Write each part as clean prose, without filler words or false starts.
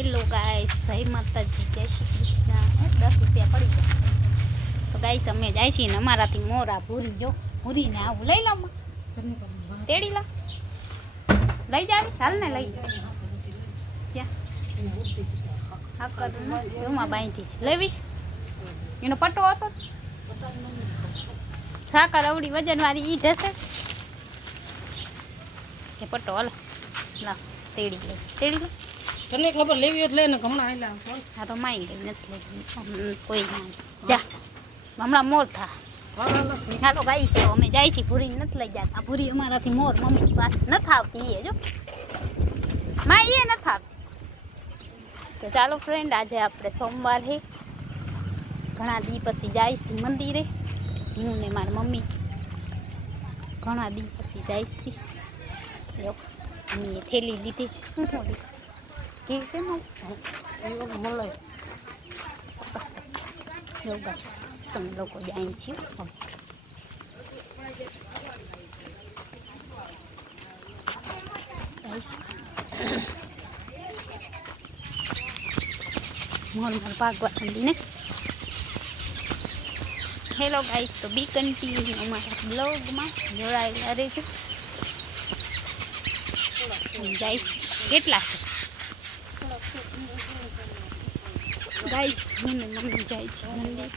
Hello guys, જય માતાજી, જય શ્રી કૃષ્ણ. 10 રૂપિયા પડી ગયા તો ગાઈસ અમે જાય છીએ ને અમારાથી મોરા ભૂરી જો ભૂરીને આવું લઈ લો તેડી લો લઈ જાવી ચાલ ને લઈ ક્યાં હા કરું બાંધી છે લેવી છે એનો પટ્ટો હતો સાકર અવડી વજન વાળી ઈ જશે કે પટ્ટો હલો લા તેડી લે તેડી લો તને ખબર લેવી એટલે ને હમણાં આયલા હા તો માઈ ગઈ નથી લેવી કોઈ ના જા હમણાં મોર થા હા તો ગાઈસ તો અમે જાય છીએ ભૂરી નથી લઈ જતા ભૂરી અમારાથી મોર મમ્મી પાસે નથી આવતી એ જો માં એ નથી આવતી તો ચાલો ફ્રેન્ડ આજે આપણે સોમવાર હે ઘણા દી પછી જઈશ મંદિરે હું ને મારી મમ્મી ઘણા દી પછી જઈશ જો મેં થેલી લીધી છે શું લીધું કેવી છે મળે એવું તમે લોકો જાય છીએ મોર ભાગવા માંડીને હેલો ગાઈસ તો બી કન્ટિન્યુ અમારા બ્લોગમાં જોડાયેલા રહેજો ગાઈસ કેટલા છે ગાઈસ હું ને મમ્મી જાય છે મંદિર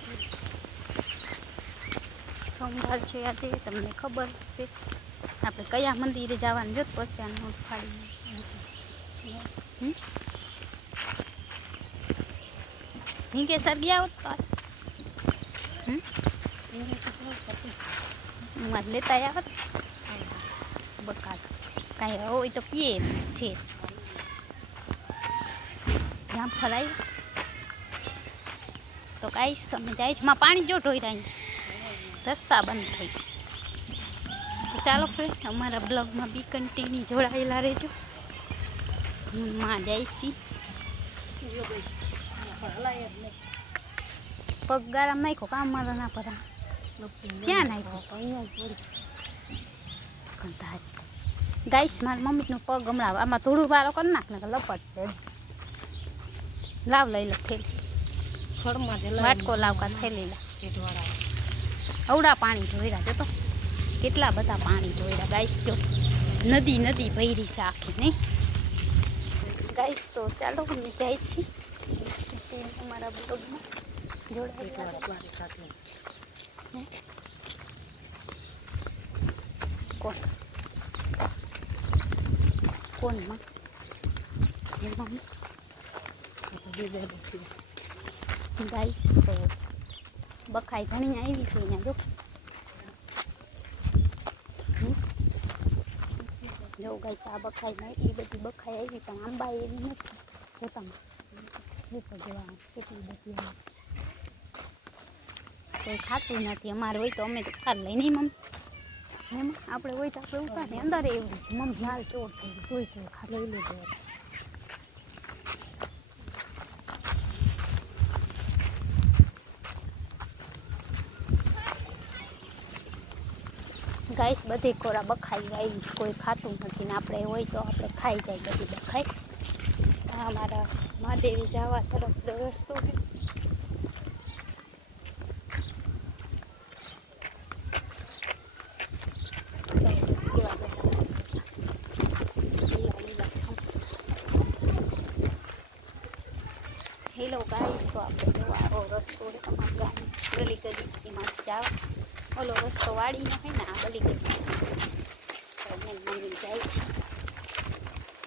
સોમવાર છે આજે તમને ખબર છે આપણે કયા મંદિરે જવાનું જો પછી નોટ ફાડી કે સર ગયા હોત મારે લેતા આવત બકા કાંઈ હોય તો પીએ છે જામ ફલાઈ તો કાંઈ સમય જાય છે માં પાણી જો ઢોઈ રહ્યા રસ્તા બંધ થઈ તો ચાલો ફ્રેન્ડ અમારા બ્લોગમાં બી કન્ટિન્યુ જોડાયેલા રહેજો માં જઈશી પગ ગરમ નાખ્યો કામ મારા ના પડા ક્યાં નાખ્યો ગાઈસ મારી મમ્મીનો પગ હમણાં આમાં થોડું વાળો કરી નાખ ને લપટ છે લાવ લઈ લો થેલી વાટકો લાવ કા થેલી લા અવડા પાણી ધોઈડા છે તો કેટલા બધા પાણી ધોઈડા ગાઈસ જો નદી નદી ભરી છે આખી નહીં ગાઈસ તો ચાલો અમે જાય છીએ અમારા બ્લોગમાં જોડાયેલા કોણ કોણમાં ગાઈસ તો બખાઈ ઘણી આવી છે અહીંયા જો ગાઈસ આ બખાઈ ને એટલી બધી બખાઈ આવી પણ આંબા એવી નથી જોતામાં જોવા કેટલી બધી કોઈ ખાતું નથી અમારે હોય તો અમે તો ખાર લઈ નહીં મમ્મી એમ આપણે હોય તો આપણે ઉતારે અંદર એવું છે મમ્મી હાલ ચોર થઈ જોઈ તો ખા લઈ લીધો ગાઈસ બધી કોરા બખાઈ આવી કોઈ ખાતું નથી ને આપણે હોય તો આપણે ખાઈ જાય બધી બખાઈ આ અમારા મહાદેવી જવા તરફ રસ્તો છે હેલો ગાઈસ તો આપણે જો આવો રસ્તો તમારી ગાડી ગલી ગલી એમાં જાવ ઓલો રસ્તો વાળીને હોય ને આ ગલી ગલી મમ્મી જાય છે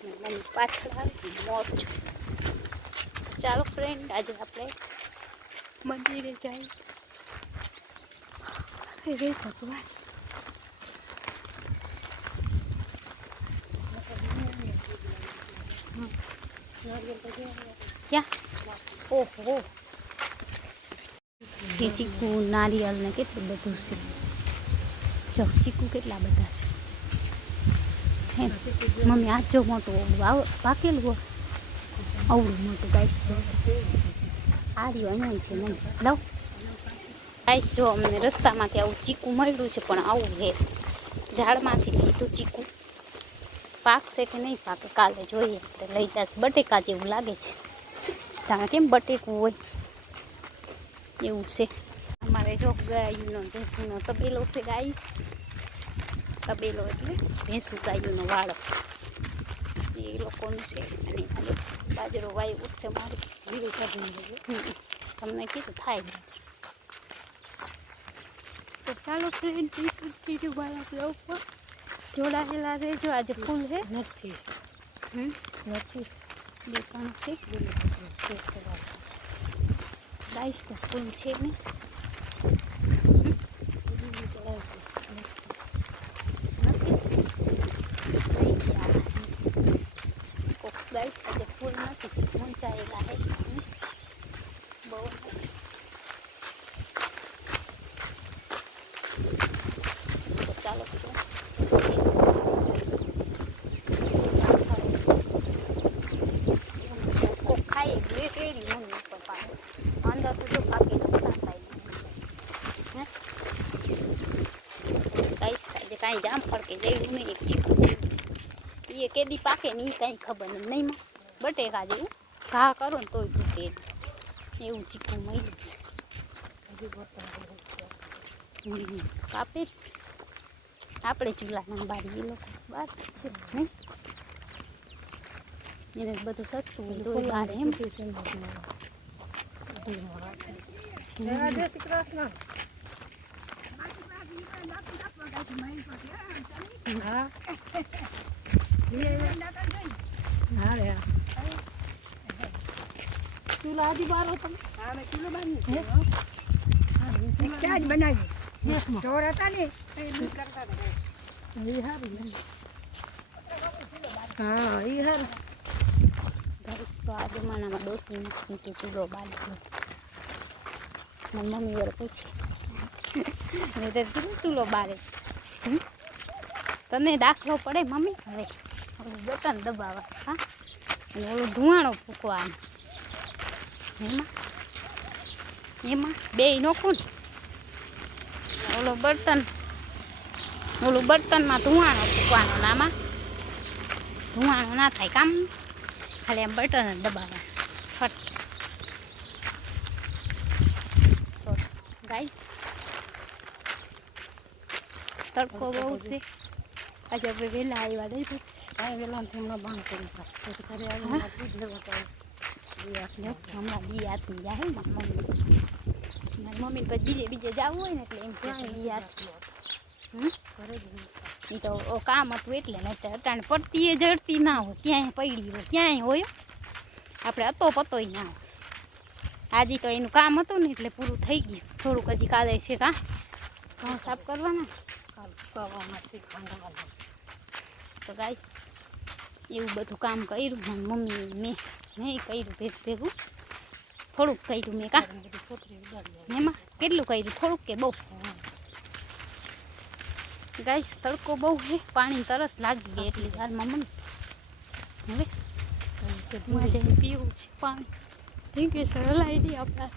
મમ્મી પાછળ આવી મોર છું ચાલો ફ્રેન્ડ આજે આપણે મંદિરે જાય રે ભગવાન ક્યાં ઓહો એ ચીકુ નારિયેળ ને કેટલું બધું છે જો ચીકુ કેટલા બધા છે હે મમ્મી આ જો મોટું આવ પાકેલું હોય આવડું મોટું ગાઈસ આ રહ્યું અહીંયા છે નહીં લવ ગાઈસ જો અમને રસ્તામાંથી આવું ચીકુ મળ્યું છે પણ આવું છે ઝાડમાંથી લીધું ચીકુ પાકશે કે નહીં પાકે કાલે જોઈએ આપણે લઈ જશે બટેકા જેવું લાગે છે ત્યાં કેમ બટેકું હોય એવું છે. અમારે જો ગાયનો ભેંસુનો તબેલો છે. ગાય તબેલો એટલે ભેંસું ગાયોનો વાળો એ લોકોનું છે. અને બાજરો વાવ્યો છે મારે. તમને કીધું થાય તો ચાલો ફ્રેન્ડ કન્ટિન્યુ ઉપર જોડાયેલા રહેજો. આજે ફૂલ છે નથી નથી બે પણ છે ગાઈસ તો ફૂલ છે ને ગાઈસ આજે ફૂલ નથી ઊંચાયેલા હે બહુ. ચાલો ખાઈ બે કેળી મમ્મી પપ્પા અંદર તો જો પાકી ગાઈસ આજે કાંઈ જામ ફરકે જેવું નહીં. એક ચીકુ એ કેદી પાકે ને એ કાંઈ ખબર નહીં. બટેકા જેવું ઘા કરો ને તોય તૂટે એવું ચીકું મળ્યું છે. કાપે આપણે ચૂલાના બારી એ લોકો બહાર છે એને બધું સસ્તું હોય તો બહાર એમ. ચૂલા હજી બાર હતો ચૂલો ચા જ બનાવી ઢોર હતા ને હા એ હારું. તો આ જમાનામાં ડોસી નથી કે ચૂલો બાંધ્યો. મારી મમ્મી વાર પૂછે મેં તો કીધું ચૂલો બારે તને દાખલો પડે મમ્મી. હવે ઓલું બટન દબાવવા હા અને ઓલો ધુવાણો ફૂંકવાનો એમાં એમાં બે નોખું ને ઓલું બર્તનમાં ધુવાણો ફૂંકવાનો ને આમાં ધુવાણો ના થાય કામ ખાલી આમ બટન જ દબાવવા ફટ. તો ગાઈસ તડકો બહુ છે આજે આપણે વહેલા આવ્યા નહીં કાંઈ વેલાથી હમણાં બંધ કરી ઘરે હમણાં બી હાથની જાય ને મારી મમ્મી પછી બીજે જવું હોય ને એટલે એમ ક્યાં બી હાથ ઘરે જ એ તો કામ હતું એટલે ને અટાણે પડતી એ જડતી ના હોય ક્યાંય પડી હોય ક્યાંય હોય આપણે અતો પતોય ના હોય. આજે તો એનું કામ હતું ને એટલે પૂરું થઈ ગયું. થોડુંક હજી કાલે છે ઘઉં સાફ કરવાના તો ગાઈસ એવું બધું કામ કર્યું મારી મમ્મી મેં કર્યું ભેગું થોડુંક કર્યું મેં કા એમાં કેટલું કર્યું થોડુંક કે બહુ. ગાઈસ તડકો બહુ છે પાણી તરસ લાગી ગઈ એટલી હાલમાં મને હવે મજા પીવું છે પાણી. ઠીક છે સર હલાવી દઈએ આપણા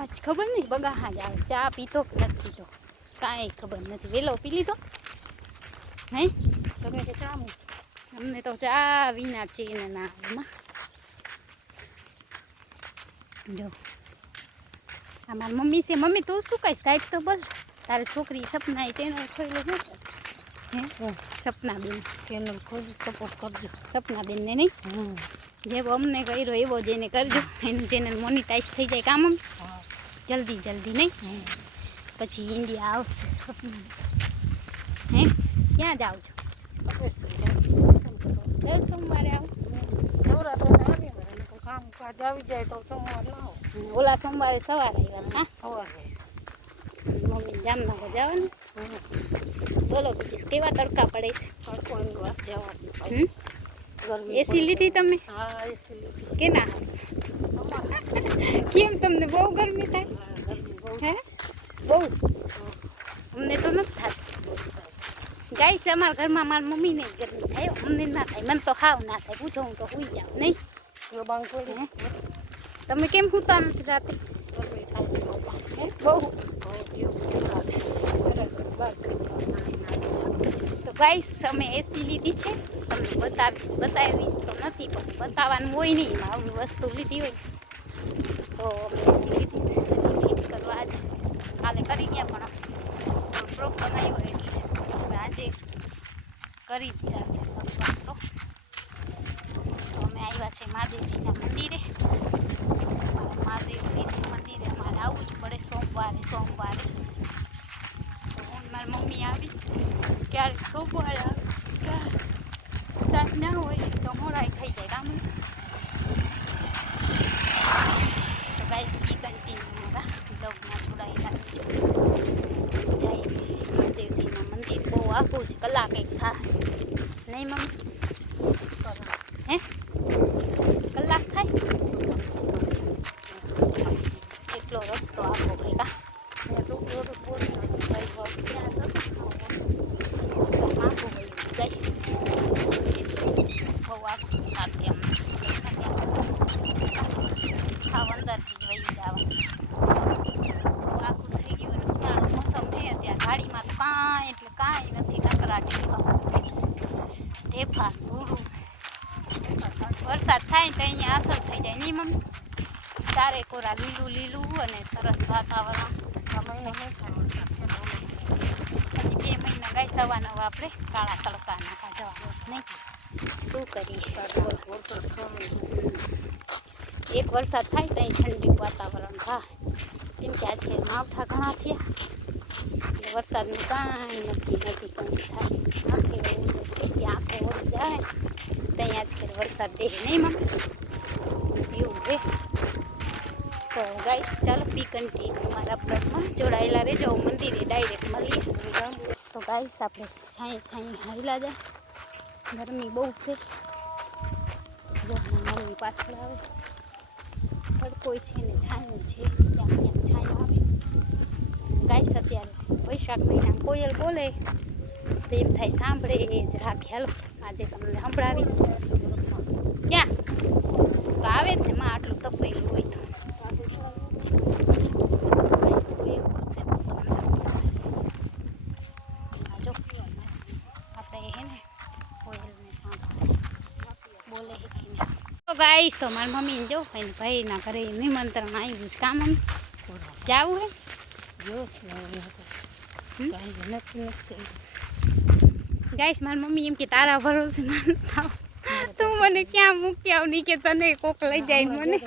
આજ ખબર નહીં બગાહા જ આવે ચા પીતો કે નથી પીતો કાંઈ ખબર નથી. વહેલો પી લીધો હે તમે કે ચા અમને તો ચા વિના છે ને ના હાલમાં. જો આ મારી મમ્મી છે. મમ્મી તું શું કહીશ કાંઈક તો બોલ. તારી છોકરી સપના એ તેને ખોઈ લે હે સપનાબેન ચેનલ ખોલી સપોર્ટ કરજો સપનાબેનને નહીં જેવો અમને કર્યો એવો જ એને કરજો. એનું ચેનલ મોનિટાઈઝ થઈ જાય કામ જલ્દી જલ્દી નહીં પછી ઇન્ડિયા આવશે સપના. હે ક્યાં જાઓ છો? દર સોમવારે આવો નવરાત્રે આવી મારે કામ કાજ આવી જાય તો સોમવાર ના આવો. ઓલા સોમવારે સવારે આવ્યા હા સવારે મમ્મી જામનગર જવાનું. બોલો બીજું કેવા તડકા પડે છે? તડકો એની વાત જવાની હમ એસી લીધી તમે? હા એસી લીધી. કે ના કેમ તમને બહુ ગરમી થાય હે? બહુ અમને તો નથી થતી. ગાઈસ અમારા ઘરમાં મારી મમ્મીને ગરમી થાય અમને ના થાય. મને તો હાવ ના થાય. પૂછો હું તો સુઈ જાઉં નહીં. બાંગ પડી તમે કેમ સૂતા નથી રાતે? ગરમી થાય છે હે બહુ તો ગાઈસ અમે એસી લીધી છે, તમને બતાવીશ તો નથી, પણ બતાવવાનું હોય નહીં, એમાં આવી વસ્તુ લીધી હોય તો અમે એસી લીધી છે. ફિટ કરવા આજે કાલે કરી ગયા, પણ પ્રોબ્લેમ આવ્યો એટલે હવે આજે કરી જ જશે લગભગ. તો અમે આવ્યા છે મહાદેવજીના મંદિરે. મહાદેવજીના મંદિરે અમારે આવવું જ પડે સોમવારે. તો હું મારી મમ્મી આવી, ક્યારેક સોમવારે આવે, ટાઈમ ના હોય તો મોડાઈ થઈ જાય કામ. તો ગાઈસ બી કન્ટિન્યુ મારા બ્લોગમાં જોડાયેલા રહેજો. જઈશ મહાદેવજીના મંદિર, બહુ આખું જ કલાક એક થાય નહીં મમ્મી? હે કલાક થાય એટલો રસ્તો આખો ભાઈ કા અંદરથી જ વહી જવાનું આખું થઈ ગયું. ઉનાળો મોસમ થઈ અત્યારે ગાડીમાં તો કાંઈ નથી, નકરા ઢેફા ધૂળું. વરસાદ થાય તો અહીંયા અસર થઈ જાય નહીં મમ્મી? ચારે કોરા લીલું અને સરસ વાતાવરણ. હજી 2 મહિના ગાય સવા નવા આપણે કાળા તડકાના કાઢવાનું નહીં, શું કરીએ? એક વરસાદ થાય તો અહીં ઠંડી વાતાવરણ થાય, કેમ કે આજે માવઠા ઘણા થયા એટલે વરસાદનું કાંઈ નક્કી નથી. કંઈ થાય આંખો વળી જાય ત્યાં આજકાલ વરસાદ દે નહીં મમ્મી? એવું હે. તો ગાઈસ ચાલો બી કન્ટિન્યુ મારા બ્લોગમાં જોડાયેલા રહેજો. મંદિરે ડાયરેક્ટ મળીએ. તો ગાઈસ આપણે છાંયે હાઈલા જાય, ગરમી બહુ છે. જો મમ્મી પાછળ આવે, તડકો છે ને છાંયો છે, ત્યાં છાંયો આવે. ગાઈસ અત્યારે વૈશાખ મહિના કોયલ બોલે તો એમ થાય સાંભળે જ રાખે. હાલો આજે તમને સંભળાવીશ. ક્યાં તો આવે જ ને માં આટલું તપેલું હોય તો ગાઈશ. તો મારી મમ્મીને જો એને ભાઈના ઘરે નિમંત્રણ આવ્યું છે. કામ મમ્મી જાવું હે ગાઈશ? મારી મમ્મી એમ કે તારા ભરોસે માનતા તું મને ક્યાં મૂકી આવ નહીં કે તને કોક લઈ જાય. મને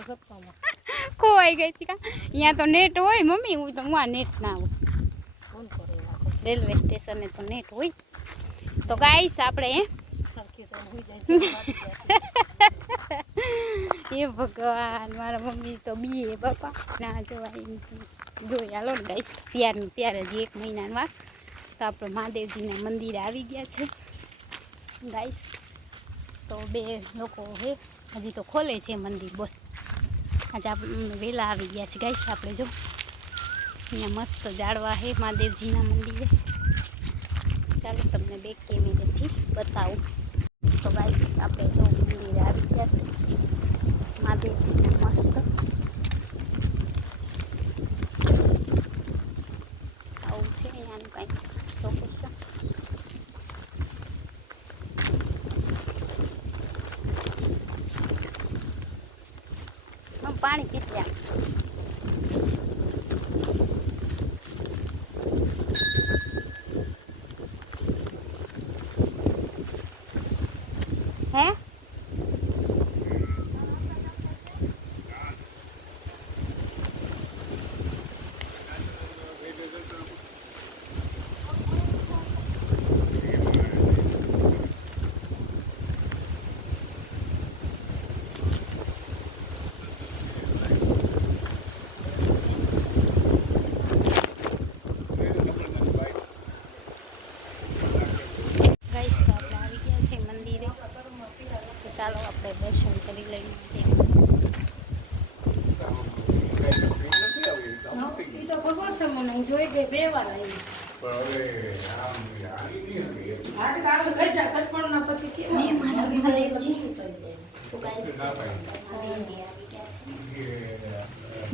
ખોવાઈ ગઈ હતી. અહીંયા તો નેટ હોય મમ્મી, હું તો હું નેટ ના હોય. રેલવે સ્ટેશને તો નેટ હોય. તો ગાઈશ આપણે એ ભગવાન, મારા મમ્મી તો બીએ બાપા ના જોવાય જોઈ. હાલો ને ગાઈસ, ત્યારે જ 1 મહિનાની વાત તો આપણે મહાદેવજીના મંદિરે આવી ગયા છે ગાઈસ. તો 2 લોકો હે, હજી તો ખોલે છે મંદિર. બોલ આજે આપણે વહેલા આવી ગયા છે ગાઈસ. આપણે જો અહીંયા મસ્ત ઝાડવા હે મહાદેવજીના મંદિરે. ચાલો તમને બેક કેમેરેથી બતાવું. તો ગાઈસ આપણે જો મંદિરે આવી ગયા છે મહાદેવજીના મસ્ત. આવું છે અહીંયાનું કાંઈક લોકેશન. પાણી કેટલા હે? ચાલો આપણે દર્શન કરી લઈએ. ખબર છે મને, હું જોઈ ગઈ 2 વાર આવી.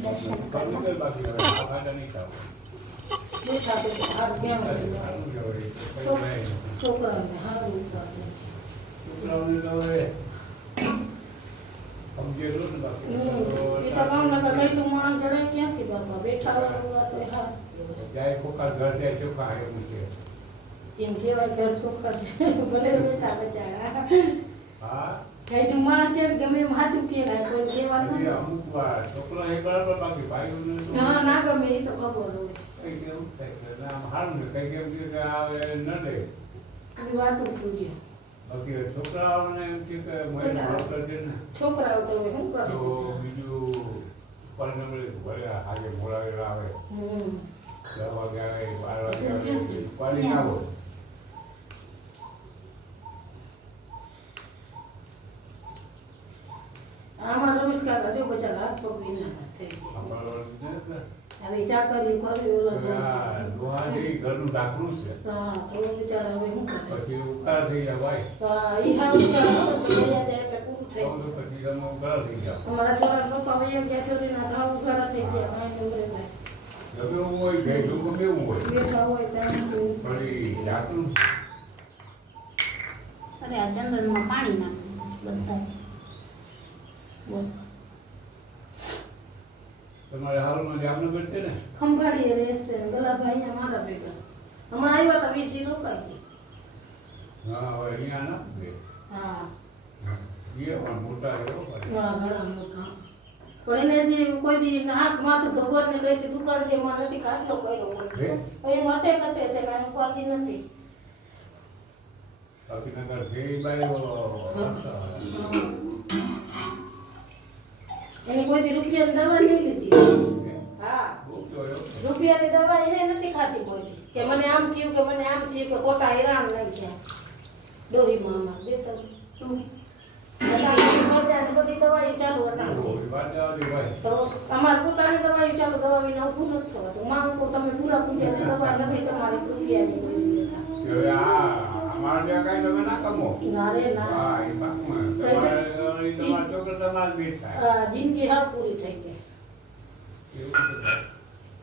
દર્શન બેઠા તો હારું કેમ સારું કહેવાય. તો કઈ નહીં. છોકરાને હારું ઉતારે. છોકરાઓને તો હવે સમજેલું ને બાકી એ તો ગામના કઈ તું માણસ જણાય ક્યાંથી બાપા બેઠા વાળું તો હા જાય કોકા ઘર જાય ચોખા એવું છે. એમ કહેવાય ઘર છોકરા છે ભલે બેઠા બચારા હા કઈ તું માણસ કે ગમે એમ સાચું કહેવાય કોઈ કહેવાનું એ અમુક વાર છોકરો એ બરાબર બાકી ભાઈઓને તો હા ના ગમે એ તો ખબર હોય કઈ કેવું થાય કે આમ હારું ને કઈ કેમ કે આ એ ન લે એની વાતો પૂરી બાકી છોકરાઓને એમ કે મોબાઈલ ભણતર છે ને છોકરાઓ તો હવે શું કરે તો બીજું પરિણામે ભલે આજે મોડા આવે 10 વાગે આવે 12 વાગે આવે પાણી ના હોય. આમાં રમેશ કાકા જો બચારા હાથ પગ વિના થઈ ગયા અમારો ને હવે ચાકરી કરી ઓલા દોહાજી ઘરનું ઢાંકણું છે હા તો બિચારા હવે શું કરે પછી ઉકાર થઈ ગયા ભાઈ તો ઈ હાવ જાય એટલે પૂરું થઈ તો પછી તમે ઉકાર થઈ ગયા અમારા છોકરા પપ્પા વયા ગયા છોરીના ભાવ ઉઘાડા થઈ ગયા કાંઈ ડુંગરે ગમે એવું હોય ભેજું ગમે એવું હોય બેઠા હોય ત્યાં પછી ઢાંકણું અરે આ ચંદનમાં પાણી નાખે બધા તમારે હાલમાં જામનગર છે ને ખંભાળીએ રહેશે ને ગલાભાઈ અહીંયા મારા ભેગા હમણાં આવ્યા હતા 20 દી રોકાઈ હા હવે અહીંયા ના બે હા એ પણ મોટા એવો પડે હા ઘણા મોટા પણ એને જે કોઈ દી હાથ માથું ભગવાનને કહે છે દુકાળ જે માં નથી કાટલો કર્યો હે? હોય એ માટે કથે છે કાંઈ ઉપાડી નથી બાકી નગર ફેરી બાયો એને કોઈ દી રૂપિયાની દવા નહીં લીધી હા રૂપિયાની દવા એને નથી ખાતી કોઈ દી. કે મને આમ થયું કે મને આમ થયું કે ખોટા હેરાન નહીં ગયા ડોહી મામા બે તો શું બધી દવાઈ ચાલુ અટાણથી તો અમારે પોતાની દવાઈ ચાલુ દવા વિના ઊભું નથી થવાતું માંગ તો તમે પૂરા પૂજાની દવા નથી તમારે રૂપિયાની કોઈ દી. અમારે ત્યાં કઈ તમે ના કમો ના રે ના હા એ પાકમાં તમારા છોકરા તમારે બેઠ થાય જિંદગી હાવ પૂરી થઈ ગઈ એવું તો થાય.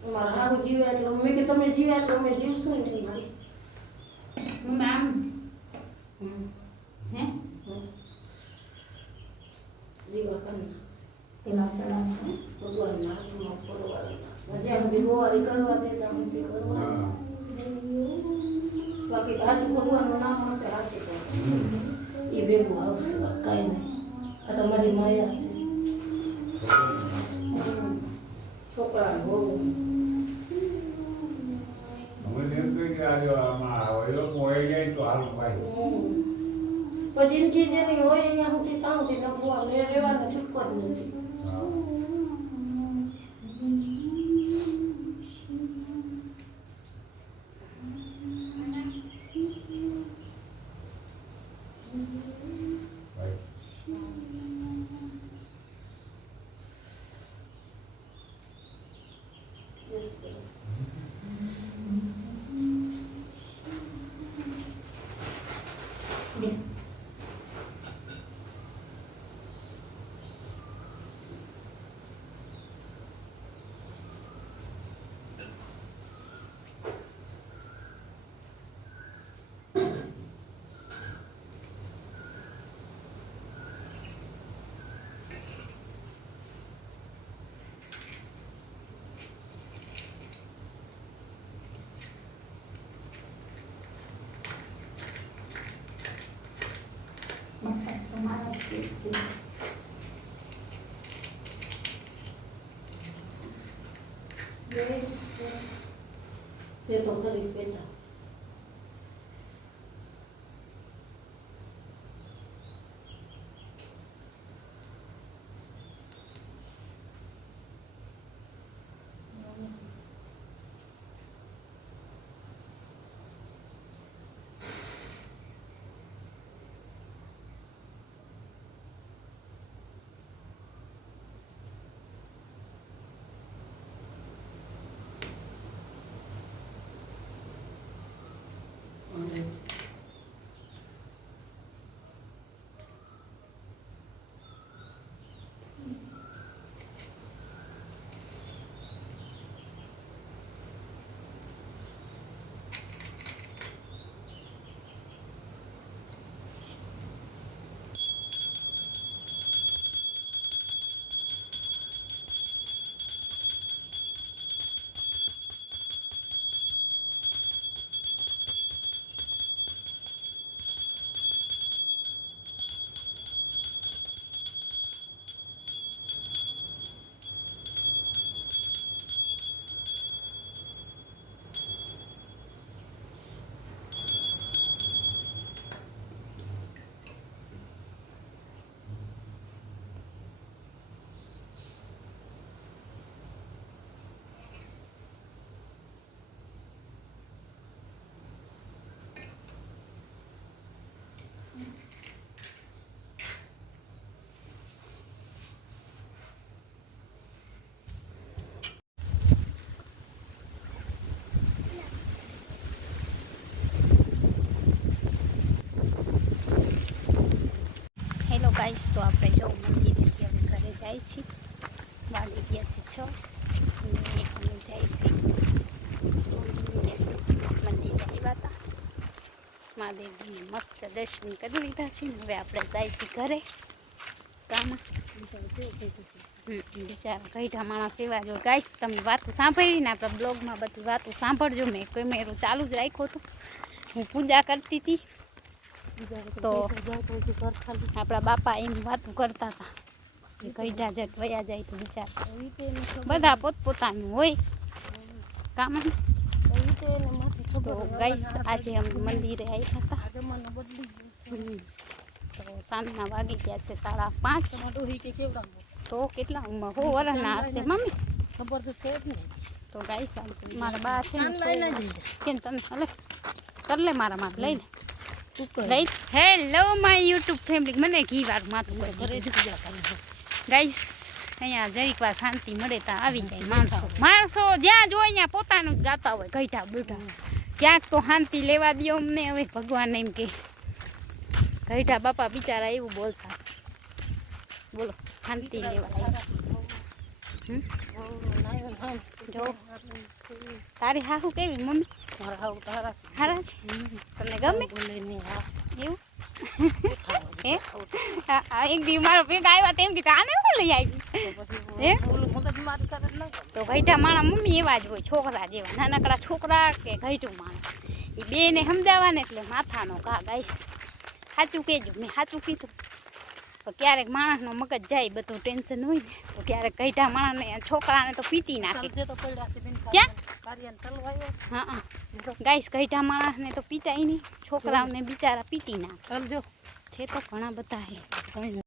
અમારે હારું જીવ્યા એટલે મેં કે તમે જીવ્યા એટલે અમે જીવશું ને મારી હું આમ હે દીવા કરી પેલા ચડાવવાનું ભગવાનના હાથમાં ફરવાના જ્યાં સુધી ગોવાળી કરવા દે ત્યાં સુધી કરવા હા બાકી સાચું ભગવાનનું નામ હશે સાચું એ ભેગું આવશે કાંઈ નહીં આ તો મારી માયા છે છોકરા ભોગવું અમે એમ કહી કે આજે આમાં એ લોકો હોય જાય તો હાલ ભાઈ પણ જિંદગી જેની હોય અહીંયા સુધી ત્યાં સુધી નભવા રહેવાનો છૂટકો જ નથી હા ભાઈ મફસ તો મારા જ છે છે તો ખરી પેટા ગાઈસ તો આપણે જો મંદિરેથી હવે ઘરે જાય છીએ, વાગી ગયા છે 6 અને અમે જાય છીએ મંદિરે આવ્યા હતા, મહાદેવજીને મસ્ત દર્શન કરી લીધા છે. હવે આપણે જાય છીએ ઘરે કામ. બિચારા ગઈઢા માણસ એવા જો ગાઈસ, તમે વાતો સાંભળીને આપણા બ્લોગમાં બધી વાતો સાંભળજો. મેં કેમેરો ચાલુ જ રાખ્યો હતો, હું પૂજા કરતી હતી તો આપણા બાપા એમ વાતું કરતા હતા કે ગઈઢા જટ વયા જાય તો બિચારા બધા પોતપોતાનું હોય કામ. તો ગાઈસ આજે અમે મંદિરે આવ્યા હતા, તો સાંજના વાગી ગયા છે 5:30. તો કેટલા ઉંમર હો વરના હશે મમ્મી? ખબર તો છે જ નહીં. તો ગાઈસ મારા બા છે ને કેમ તને હલે કર લે મારા માથે લઈ લે. હેલો માય યુટ્યુબ ફેમિલી, મને ઘી વાર માથું ગાઈસ. અહીંયા જરીક વાર શાંતિ મળે ત્યાં આવી જાય માણસો જ્યાં જો અહીંયા પોતાનું જ ગાતા હોય ગઈઢા બુઢા. ક્યાંક તો શાંતિ લેવા દો અમને. હવે ભગવાન એમ કે ગઈઢા બાપા બિચારા એવું બોલતા, બોલો શાંતિ લેવા જો. તારી હાહુ કેવી મમ્મી? હારા છે? તમને ગમે એવું? એક દી મારો ભેગા આવ્યા તેમ કીધું આને હું લઈ આવી. તો ગઈઢા માણા મમ્મી એવા જ હોય, છોકરા જેવા, નાનકડા છોકરા કે ગઈઢું માણસ એ બેને સમજાવવા ને એટલે માથાનો ઘા. ગાઈસ સાચું કહેજો, મેં સાચું કીધું. તો ક્યારેક માણસનો મગજ જાય, બધું ટેન્શન હોય ને, તો ક્યારેક ગઈઢા માણસને છોકરાને તો પીટી નાખે. ક્યાં? હા ગાઈસ, ગઈઢા માણસને તો પીટાય નહીં, છોકરાઓને બિચારા પીટી નાખે. છે તો ઘણા બધા હે.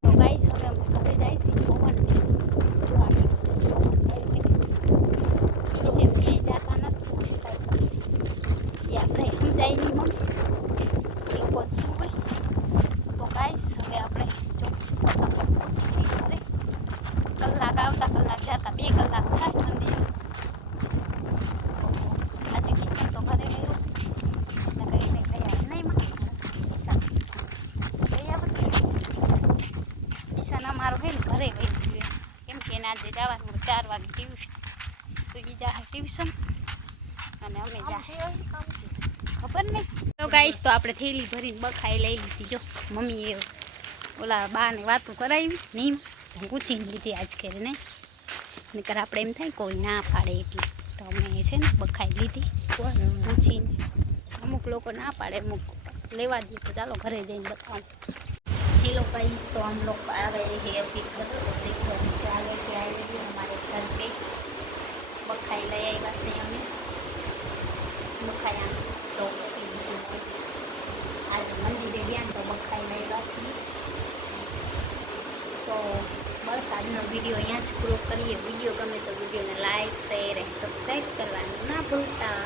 તો ગાઈસ હવે અમે ઘરે જાય છે પવન જે જાતા નથી એ આપણે સમજાય નહીં મમ્મી લોકો શું હોય. તો ગાઈસ હવે આપણે જો કલાક આવતા કલાક જતા 2 કલાક થાય મંદિર. આજે કિશન તો ઘરે ગયો ને કઈને ગયા નહીં કિશન કિશન અમારો હે ને ઘરે વહી ગયો, કેમ કે એને આજે જવાનું 4 વાગે ટ્યુશન. તો એ જાય ટ્યુશન અને અમે જાય ખબર નહીં. તો ગાઈસ તો આપણે થેલી ભરીને બખાઈ લઈ લીધી. જો મમ્મીએ ઓલા બાને વાતું કરાવી નહીં, પૂછીને લીધી આજ કરે નહીં, નકર આપણે એમ થાય કોઈ ના પાડે એટલે. તો અમે છે ને બખાઈ લીધી પૂછીને. અમુક લોકો ના પાડે, અમુક લેવા દઈએ. તો ચાલો ઘરે જઈને બતાવું. हेलो गाइस, तो हम लोग आ गए हैं अभी घर. तो देखो अभी क्या लेके आए हैं हमारे घर पे. बखाई ले આવ્યા છે અમે. બખાઈ આજે મંદિરે ગયા તો બખાઈ લઈ આવ્યા છીએ. તો બસ આજનો વિડીયો અહીંયા જ પૂરો કરીએ. વિડીયો ગમે તો વિડીયોને લાઈક, શેર અને સબસ્ક્રાઈબ કરવાનું ના ભૂલતા.